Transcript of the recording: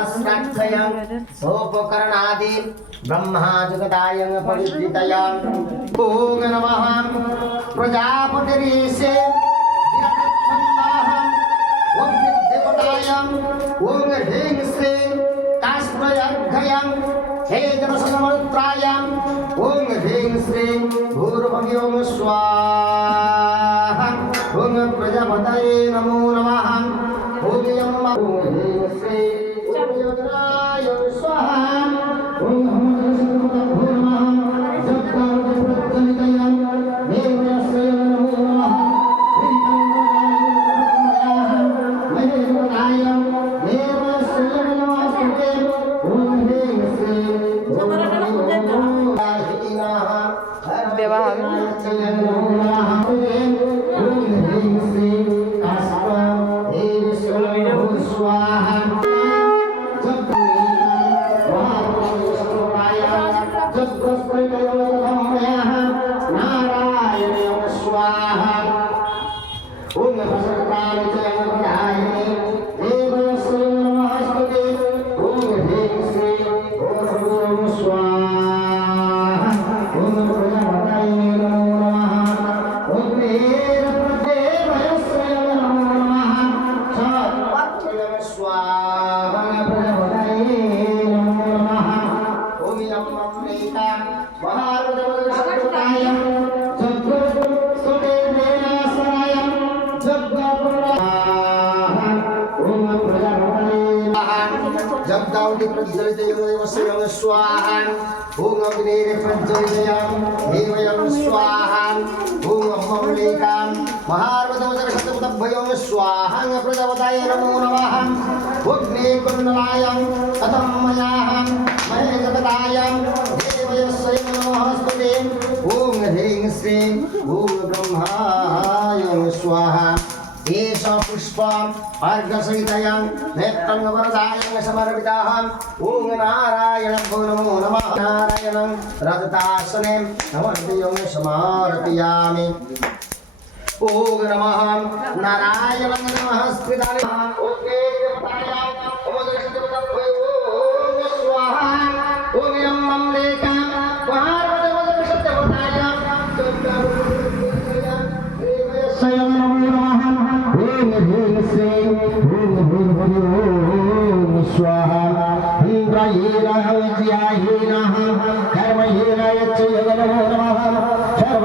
सहस्राक्षयं सोपकरणादि ब्रह्मा जगदायं परिवृतयं ओम नमः प्रजापतिरीशे विरतच्छन्दाहं ओम देवतायं ओम ह्रीं श्रीं काष्ठयर्घयं हे जनसमत्रायं ओम ह्रीं श्रीं भूर्भुवं स्वाहा ओम प्रजापतये नमो नमः ओम यं ह्रीं श्रीं ओम योगराय स्वाहा ओम जगदाउदी प्रज्वलितयं स्वाहा ओम अग्नेरे प्रज्वलितयं देवयं स्वाहा ओम अम्मलेकां महार्वतमजगशतपतभयं स्वाहा प्रजापतये नमो नमः अग्ने कुण्डलायं अतम्मयाहं महेशपदायं देवयस्य नमोस्तुते ओम ह्रीं श्रीं ओम ब्रह्माय स्वाहा एष पुष्पम् अर्घसहितयं नेत्रंगवरदायं समर्पिताहम् ओम नारायणं भो नमो नमः नारायणं रजतासने नमस्तेयं समर्पयामि ओम नमः नारायणं नमस्कृताय ओके देवताय ओम स्वाहा ओम यं ममलेका पार्वतीवदशदेवताय स्वयं स्वाहा इंद्रहीनः विद्याहीनः कर्महीनः यच्च नमो नमः सर्व